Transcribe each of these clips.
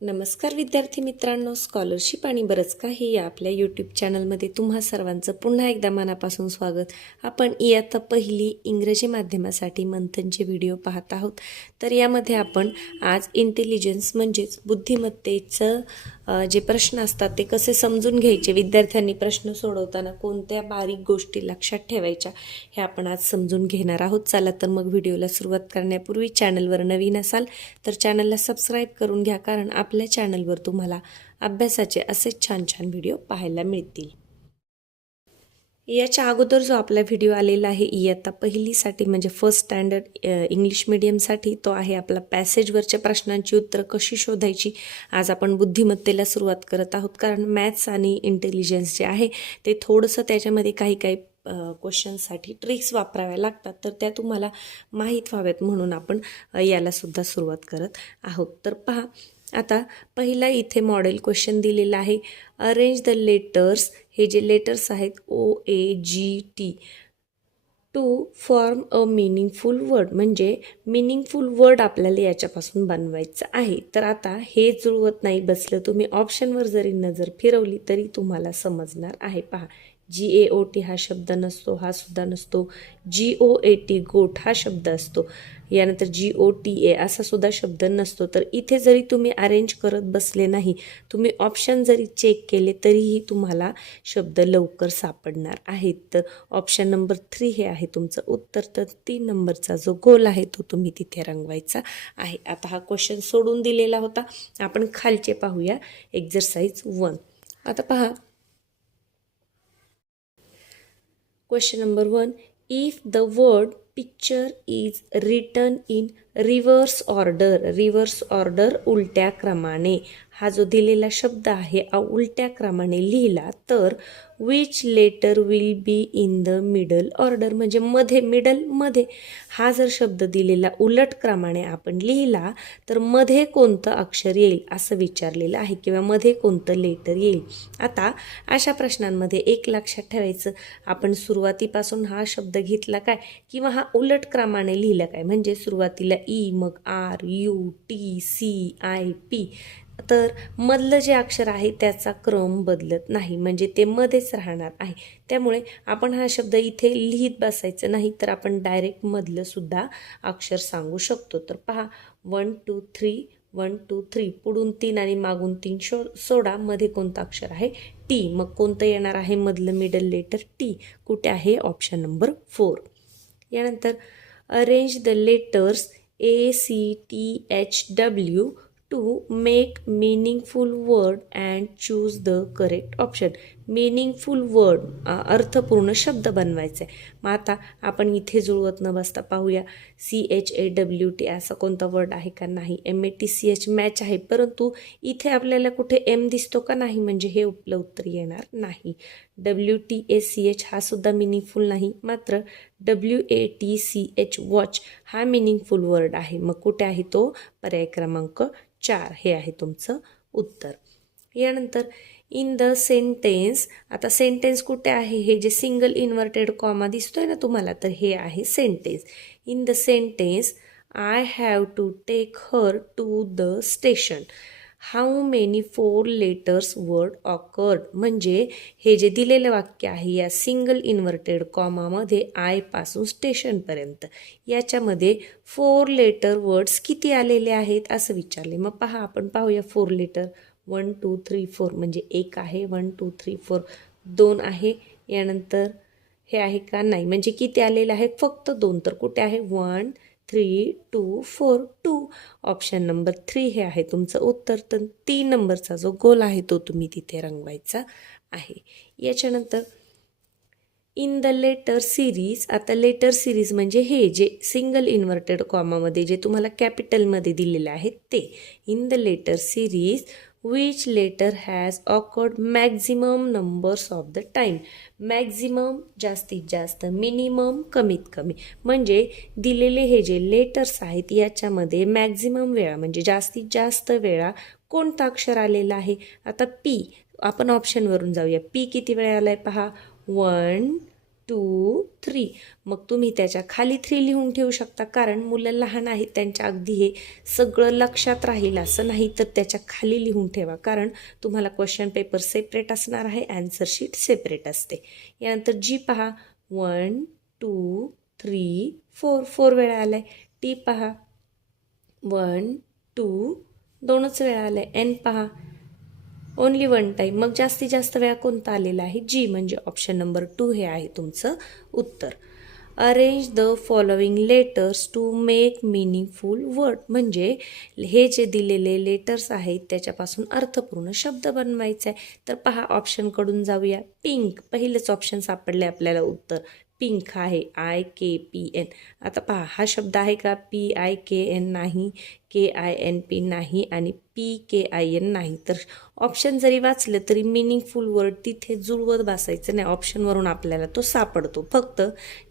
नमस्कार विद्यार्थी मित्रांनो स्कॉलरशिप आणि बरंच काही या आपल्या यूट्यूब चॅनलमध्ये तुम्हा सर्वांचं पुन्हा एकदा मनापासून स्वागत. आपण इयत्ता पहिली इंग्रजी माध्यमासाठी मंथनचे व्हिडिओ पाहत आहोत. तर यामध्ये आपण आज इंटेलिजन्स म्हणजेच बुद्धिमत्तेचं जे प्रश्न असतात ते कसे समजून घ्यायचे विद्यार्थ्यांनी प्रश्न सोडवताना कोणत्या बारीक गोष्टी लक्षात ठेवायच्या हे आपण आज समजून घेणार आहोत. चला तर मग व्हिडिओला सुरुवात करण्यापूर्वी चॅनलवर नवीन असाल तर चॅनलला सबस्क्राईब करून घ्या कारण आप आपल्या चॅनलवर तुम्हाला अभ्यासाचे असेच छान छान व्हिडिओ पाहायला मिळतील. याच्या अगोदर जो आपला व्हिडिओ आलेला आहे इयत्ता पहिलीसाठी म्हणजे फर्स्ट स्टँडर्ड इंग्लिश मिडियमसाठी तो आहे आपला पॅसेजवरच्या प्रश्नांची उत्तरं कशी शोधायची आज आपण बुद्धिमत्तेला सुरुवात करत आहोत. कारण मॅथ्स आणि इंटेलिजन्स जे आहे ते थोडंसं त्याच्यामध्ये काही काही क्वेश्चनसाठी ट्रिक्स वापराव्या लागतात. तर त्या तुम्हाला माहीत व्हाव्यात म्हणून आपण यालासुद्धा सुरुवात करत आहोत. तर पहा आता पहिला इथे मॉडेल क्वेश्चन दिलेला आहे. अरेंज द लेटर्स हे जे लेटर्स आहेत O A G T to form a meaningful word म्हणजे मिनिंगफुल वर्ड आपल्याला याच्यापासून बनवायचं आहे. तर आता हे जुळवत नाही बसलं. तुम्ही ऑप्शनवर जरी नजर फिरवली तरी तुम्हाला समजणार आहे. पहा जी ए ओ टी हा शब्द नसतो हा सुद्धा नसतो. जी ओ ए टी गोट हा शब्द असतो. यानंतर जी ओ टी ए असा सुद्धा शब्द नसतो. तर इथे जरी तुम्ही अरेंज करत बसले नाही तुम्ही ऑप्शन जरी चेक केले तरीही तुम्हाला शब्द लवकर सापडणार आहेत. तर ऑप्शन नंबर थ्री हे आहे तुमचं उत्तर. तर तीन नंबरचा जो गोल आहे तो तुम्ही तिथे रंगवायचा आहे. आता हा क्वेश्चन सोडून दिलेला होता. आपण खालचे पाहूया. एक्झरसाइज वन आता पहा. Question number one if the word picture is written in reverse order, reverse order उलट्या क्रमाने हा जो दिलेला शब्द आहे उलट्या क्रमाने लिहिला तर which letter will be in the middle order म्हणजे मध्ये मिडलमध्ये. हा जर शब्द दिलेला उलट क्रमाने आपण लिहिला तर मध्ये कोणतं अक्षर येईल असं विचारलेलं आहे किंवा मध्ये कोणतं लेटर येईल? आता अशा प्रश्नांमध्ये एक लक्षात ठेवायचं आपण सुरुवातीपासून हा शब्द घेतला काय किंवा हा उलट क्रमाने लिहिला काय? म्हणजे सुरुवातीला ई मग R U T C I P. तर मधलं जे अक्षर आहे त्याचा क्रम बदलत नाही. म्हणजे ते मध्येच राहणार आहे. त्यामुळे आपण हा शब्द इथे लिहित बसायचं नाही तर आपण डायरेक्ट मधलंसुद्धा अक्षर सांगू शकतो. तर पहा one two three one two three पुढून तीन आणि मागून तीन शो सोडा. मध्ये कोणतं अक्षर आहे? टी मग कोणतं येणार आहे? मधलं मिडल लेटर टी कुठे आहे? ऑप्शन नंबर फोर यानंतर arrange the letters A C T H W to make meaningful word and choose the correct option meaningful word अर्थपूर्ण शब्द बनवायचा. आहे मग आता आपण इथे जुळवत न बसता पाहूया. C H A W T असा कोणता वर्ड आहे का नाही? M A T C H match आहे. परंतु इथे आपल्याला कुठे एम दिसतो का नाही? म्हणजे हे उपलं उत्तर येणार नाही. W T A C H हा सुद्धा मिनिंगफुल नाही. मात्र W A T C H watch हा मिनिंगफुल वर्ड आहे. मग कुठे आहे तो? पर्याय क्रमांक चार हे आहे तुमचं उत्तर. यानंतर इन द सेंटेन्स आता सेंटेन्स कुठे आहे? हे जे सिंगल इन्व्हर्टेड कॉमा दिसतोय ना तुम्हाला तर हे आहे sentence in the sentence I have to take her to the station how many four letters word occurred म्हणजे हे जे दिलेलं वाक्य आहे या सिंगल इन्व्हर्टेड कॉमामध्ये आयपासून स्टेशनपर्यंत याच्यामध्ये फोर लेटर वर्ड्स किती आलेले आहेत असं विचारले. मग पहा आपण पाहूया four letter one two three four म्हणजे एक आहे. वन टू थ्री फोर दोन आहे. यानंतर हे आहे का? नाही. म्हणजे किती आलेलं आहे फक्त दोन. तर कुठे आहे? One three two four two option number three हे आहे तुमचं उत्तर. तर तीन नंबरचा जो गोल आहे तो तुम्ही तिथे रंगवायचा आहे. याच्यानंतर इन द लेटर सिरीज आता लेटर सिरीज म्हणजे हे जे सिंगल इन्व्हर्टेड कॉमामध्ये जे तुम्हाला कॅपिटलमध्ये दिलेले आहेत ते. In the letter series which letter has occurred maximum numbers of the time maximum जास्तीत जास्त मिनिमम कमीत कमी. म्हणजे दिलेले हे जे लेटर्स आहेत याच्यामध्ये मॅक्झिमम वेळा म्हणजे जास्तीत जास्त वेळा कोणता अक्षर आलेला आहे? आता पी आपण ऑप्शनवरून जाऊया. पी किती वेळा आहे पहा? One two three. मग तुम्ही त्याच्याखाली थ्री लिहून ठेवू शकता. कारण मुलं लहान आहेत त्यांच्या अगदी हे सगळं लक्षात राहील असं नाही तर त्याच्याखाली लिहून ठेवा. कारण तुम्हाला क्वेश्चन पेपर सेपरेट असणार आहे ॲन्सर शीट सेपरेट असते. यानंतर जी पहा. One two three four four वेळा आलाय. टी पहा. वन टू दोनच वेळा आलाय. एन पहा. ओनली वन टाईम मग जास्तीत जास्त वेळा कोणता आलेला आहे? जी म्हणजे ऑप्शन नंबर टू हे आहे तुमचं उत्तर. Arrange the following letters to make meaningful word म्हणजे हे जे दिलेले लेटर्स आहेत त्याच्यापासून अर्थपूर्ण शब्द बनवायचा आहे. तर पहा ऑप्शनकडून जाऊया. पिंक पहिलंच ऑप्शन सापडले आपल्याला उत्तर. पिंक आहे आय के पी एन आता पहा हा शब्द आहे का? पी आय के एन नाही के आय एन पी नाही आणि पी के आय एन नाही. तर ऑप्शन जरी वाचलं तरी मिनिंगफुल वर्ड तिथे जुळवत बसायचं नाही ऑप्शनवरून आपल्याला. तो सापडतो. फक्त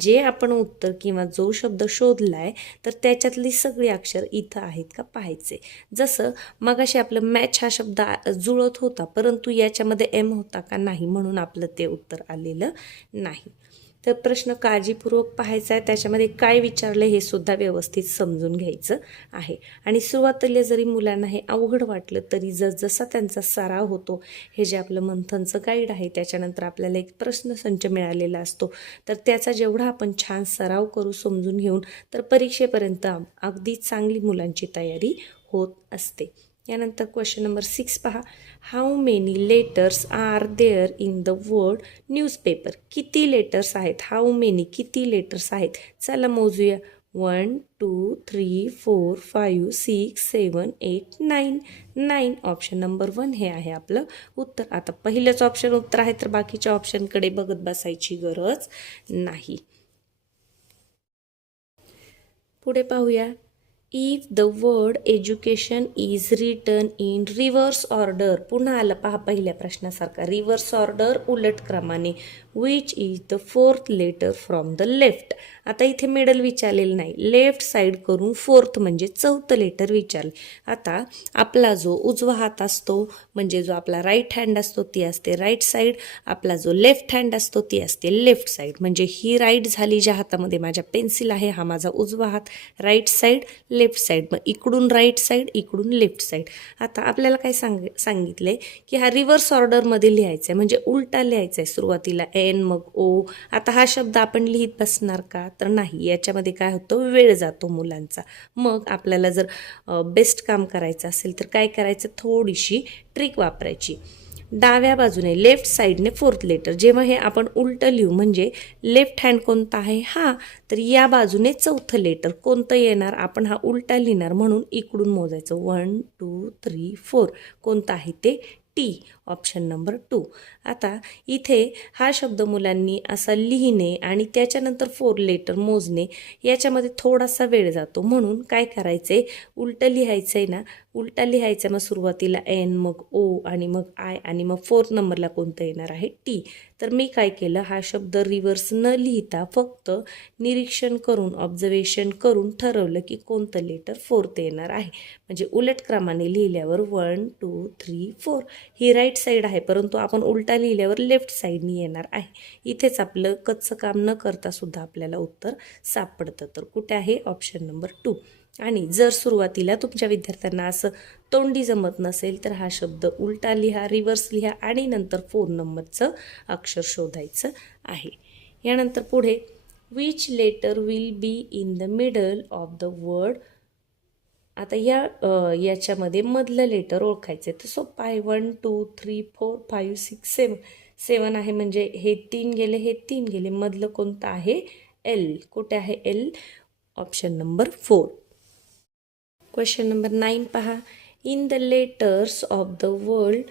जे आपण उत्तर किंवा जो शब्द शोधला आहे तर त्याच्यातली सगळी अक्षर इथं आहेत का? पाहायचे. जसं मगाशी आपलं मॅच हा शब्द जुळत होता परंतु याच्यामध्ये एम होता का नाही म्हणून आपलं ते उत्तर आलेलं नाही. तर प्रश्न काळजीपूर्वक पाहायचा आहे. त्याच्यामध्ये काय विचारलं हे सुद्धा व्यवस्थित समजून घ्यायचं आहे. आणि सुरुवातीला जरी मुलांना हे अवघड वाटलं तरी जसजसा त्यांचा सराव होतो हे जे आपलं मंथनचं गाईड आहे त्याच्यानंतर आपल्याला एक प्रश्नसंच मिळालेला असतो. तर त्याचा जेवढा आपण छान सराव करू समजून घेऊन तर परीक्षेपर्यंत अगदी चांगली मुलांची तयारी होत असते. यानंतर क्वेश्चन नंबर सिक्स पहा. How many letters are there in the word newspaper किती लेटर्स आहेत? हाऊ मेनी किती लेटर्स आहेत? चला मोजूया. One two three four five six seven eight nine nine option number one हे आहे आपलं उत्तर. आता पहिलंच ऑप्शन उत्तर आहे तर बाकीच्या ऑप्शनकडे बघत बसायची गरज नाही. पुढे पाहूया. If the word education is written in reverse order पुन्हा आलं पहा पहिल्या प्रश्नासारखा रिव्हर्स ऑर्डर उलट क्रमाने which is the fourth letter from the left आता इथे मिडल विचारलेलं नाही. लेफ्ट साईड करून फोर्थ म्हणजे चौथं लेटर विचारले. आता आपला जो उजवा हात असतो म्हणजे जो आपला राईट हँड असतो ती असते राईट साईड आपला जो लेफ्ट हँड असतो ती असते लेफ्ट साईड म्हणजे ही राईट झाली ज्या हातामध्ये माझ्या पेन्सिल आहे हा माझा उजवा हात. राईट साईड लेफ्ट साईड मग इकडून राईट साईड इकडून लेफ्ट साईड आता आपल्याला काय सांग सांगितले की हा रिव्हर्स ऑर्डरमध्ये लिहायचा आहे म्हणजे उलटा लिहायचा आहे सुरुवातीला एन मग ओ आता हा शब्द आपण लिहित बसणार का? तर नाही. याच्यामध्ये काय होतं? वेळ जातो मुलांचा. मग आपल्याला जर बेस्ट काम करायचं असेल तर काय करायचं? थोडीशी ट्रिक वापरायची. डाव्या बाजूने लेफ्ट साईडने फोर्थ लेटर जेव्हा हे आपण उलटं लिहू म्हणजे लेफ्ट हँड कोणता आहे? हा. तर या बाजूने चौथं लेटर कोणतं येणार? आपण हा उलटा लिहिणार म्हणून इकडून मोजायचं. वन टू थ्री फोर कोणतं आहे ते? टी ऑप्शन नंबर टू आता इथे हा शब्द मुलांनी असा लिहिणे आणि त्याच्यानंतर फोर लेटर मोजणे याच्यामध्ये थोडासा वेळ जातो. म्हणून काय करायचं आहे उलटं लिहायचं आहे ना उलटा लिहायचं मग सुरुवातीला एन मग ओ आणि मग आय आणि मग फोर्थ नंबरला कोणतं येणार आहे? टी तर मी काय केलं हा शब्द रिव्हर्स न लिहिता फक्त निरीक्षण करून ऑब्झर्वेशन करून ठरवलं की कोणतं लेटर फोर्थ येणार आहे. म्हणजे उलट क्रमाने लिहिल्यावर वन टू थ्री फोर ही राईट साईड आहे परंतु आपण उलटा लिहिल्यावर लेफ्ट साईडनी येणार आहे. इथेच आपलं कच्चं काम न करता सुद्धा आपल्याला उत्तर सापडतं. तर कुठे आहे? ऑप्शन नंबर टू आणि जर सुरुवातीला तुमच्या विद्यार्थ्यांना असं तोंडी जमत नसेल तर हा शब्द उलटा लिहा रिव्हर्स लिहा आणि नंतर फोन नंबरचं अक्षर शोधायचं आहे. यानंतर पुढे which letter will be in the middle of the word आता या याच्यामध्ये मधलं लेटर ओळखायचं आहे तर सोपं आहे. One two three four five six seven seven आहे म्हणजे हे तीन गेले हे तीन गेले. मधलं कोणतं आहे? एल कुठे आहे L option number four question number nine पहा. In the letters of the world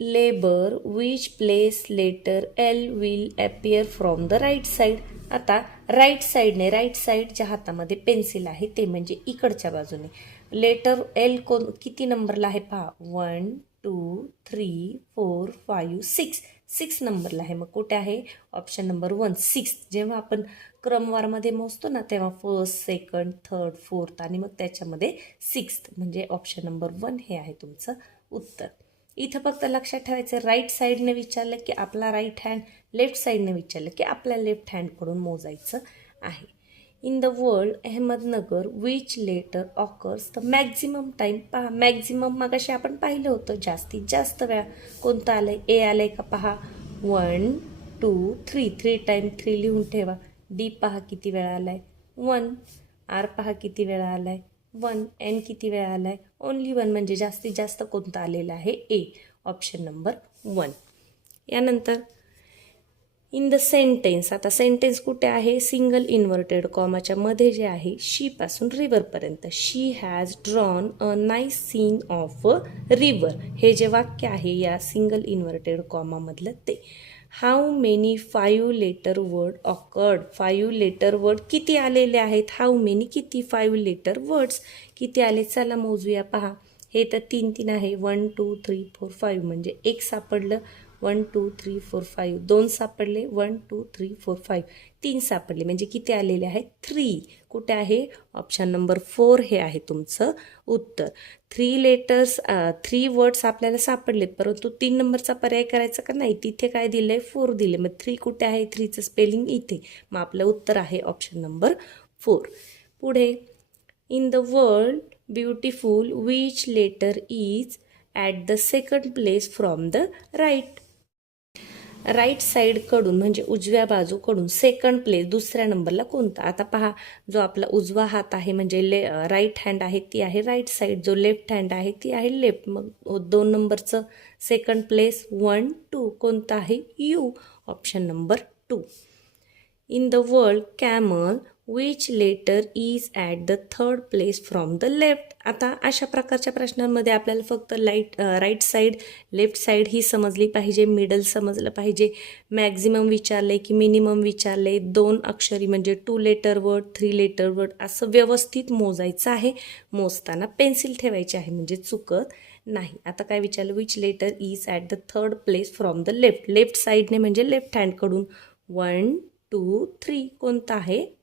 labour which place letter L will appear from the right side आता राईट साईडने राईट साईडच्या हातामध्ये पेन्सिल आहे ते म्हणजे इकडच्या बाजूने. लेटर एल कोण किती नंबरला आहे पहा? One two three four five six six नंबरला आहे. मग कुठे आहे? ऑप्शन नंबर वन सिक्स जेव्हा आपण क्रमवारमध्ये मोजतो ना तेव्हा फर्स्ट सेकंड थर्ड फोर्थ आणि मग त्याच्यामध्ये सिक्स्थ म्हणजे ऑप्शन नंबर वन हे आहे तुमचं उत्तर. इथं फक्त लक्षात ठेवायचं राईट साईडने विचारलं की आपला राईट हँड लेफ्ट साईडने विचारलं की आपल्या लेफ्ट हँडकडून मोजायचं आहे. In the world Ahmednagar which letter occurs the maximum time पहा मॅक्झिमम मागाशी आपण पाहिलं होतं जास्तीत जास्त वेळा. कोणतं आलं आहे ए आलं आहे का पहा? One two three three time three लिहून ठेवा. डी पहा किती वेळा आला आहे वन आर पहा किती वेळा आला आहे वन एन किती वेळा आला आहे ओनली वन म्हणजे जास्तीत जास्त कोणतं आलेलं आहे? ए ऑप्शन नंबर वन यानंतर इन द सेंटेन्स. आता सेंटेन्स कुठे आहे? सिंगल इन्व्हर्टेड कॉमाच्या मध्ये जे आहे शी पासून रिव्हरपर्यंत she has drawn a nice scene of a river. हे जे वाक्य आहे या सिंगल इन्व्हर्टेड कॉमामधलं ते. How many five letter word occurred five letter word किती आलेले आहेत? हाऊ मेनी किती फायू लेटर वर्ड्स किती आले? चला मोजूया पहा. हे तर तीन तीन आहे. One two three four five म्हणजे एक सापडलं. One two three four five दोन सापडले. One two three four five तीन सापडले. म्हणजे किती आलेले आहेत? थ्री कुठे आहे? ऑप्शन नंबर फोर हे आहे तुमचं उत्तर. थ्री लेटर्स थ्री वर्ड्स आपल्याला सापडलेत. परंतु तीन नंबरचा पर्याय करायचा का? नाही. तिथे काय दिलं आहे फोर दिले मग थ्री कुठे आहे? थ्रीचं स्पेलिंग इथे. मग आपलं उत्तर आहे ऑप्शन नंबर फोर पुढे. In the world beautiful which letter is at the second place from the right right साईडकडून म्हणजे उजव्या बाजूकडून सेकंड प्लेस दुसऱ्या नंबरला कोणता? आता पहा जो आपला उजवा हात आहे म्हणजे ले राईट हँड आहे ती आहे राईट साईड जो लेफ्ट हँड आहे ती आहे लेफ्ट मग हो, दोन नंबरचं सेकंड प्लेस वन टू कोणतं आहे? U option number two in the world camel which letter is at the third place from the left आता अशा प्रकारच्या प्रश्नांमध्ये आपल्याला फक्त light right side left side ही समजली पाहिजे मिडल समजलं पाहिजे. मॅक्झिमम विचारले की मिनिमम विचारले दोन अक्षरी म्हणजे two letter word three letter word असं व्यवस्थित मोजायचं आहे. मोजताना पेन्सिल ठेवायची आहे म्हणजे चुकत नाही. आता काय विचारलं? Which letter is at the third place from the left left साईडने म्हणजे लेफ्ट हँडकडून वन टू थ्री को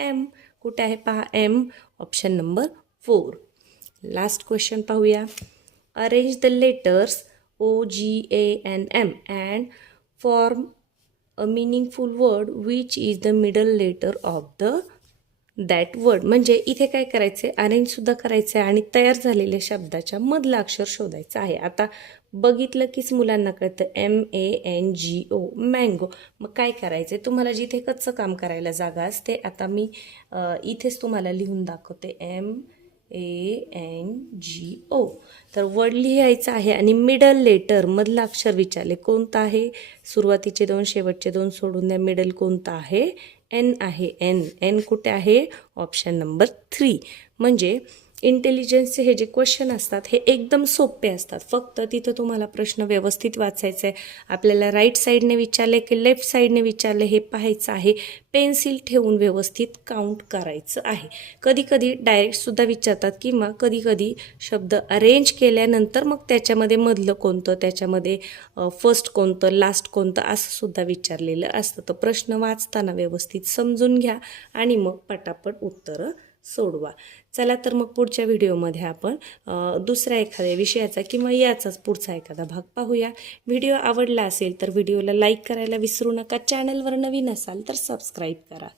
एम कुठे है पहा? M option number four last question पाहूया. Arrange the letters O G A N M and form a meaningful word which is the middle letter of the that word म्हणजे इथे काय करायचे अरेंजसुद्धा करायचं आहे आणि तयार झालेल्या शब्दाच्या मधलं अक्षर शोधायचं आहे. आता बघितलं कीच मुलांना कळतं. M A N G O mango मग काय करायचं आहे तुम्हाला जिथे कच्चं काम करायला जागा असते आता मी इथेच तुम्हाला लिहून दाखवते. एम ए एन जी ओ तर वर्ड लिहायचं आहे आणि मिडल लेटर मधलं अक्षर विचारले. कोणतं आहे? सुरुवातीचे दोन शेवटचे दोन सोडून द्या. मिडल कोणतं आहे? एन आहे. एन एन कुठे आहे? ऑप्शन नंबर थ्री म्हणजे इंटेलिजन्सचे हे जे क्वेश्चन असतात हे एकदम सोपे असतात. फक्त तिथं तुम्हाला प्रश्न व्यवस्थित वाचायचा आहे आपल्याला राईट साईडने विचारले की लेफ्ट साईडने विचारले हे पाहायचं आहे. पेन्सिल ठेवून व्यवस्थित काउंट करायचं आहे. कधीकधी डायरेक्टसुद्धा विचारतात किंवा कधीकधी शब्द अरेंज केल्यानंतर मग त्याच्यामध्ये मधलं कोणतं त्याच्यामध्ये फर्स्ट कोणतं लास्ट कोणतं असं सुद्धा विचारलेलं असतं. तर प्रश्न वाचताना व्यवस्थित समजून घ्या आणि मग पटापट उत्तरं सोडवा. चला तर मग पुढच्या व्हिडिओमध्ये आपण दुसऱ्या एखाद्या विषयाचा किंवा याचाच पुढचा एखादा भाग पाहूया. व्हिडिओ आवडला असेल तर व्हिडिओला लाईक करायला विसरू नका. चॅनलवर नवीन असाल तर सबस्क्राईब करा.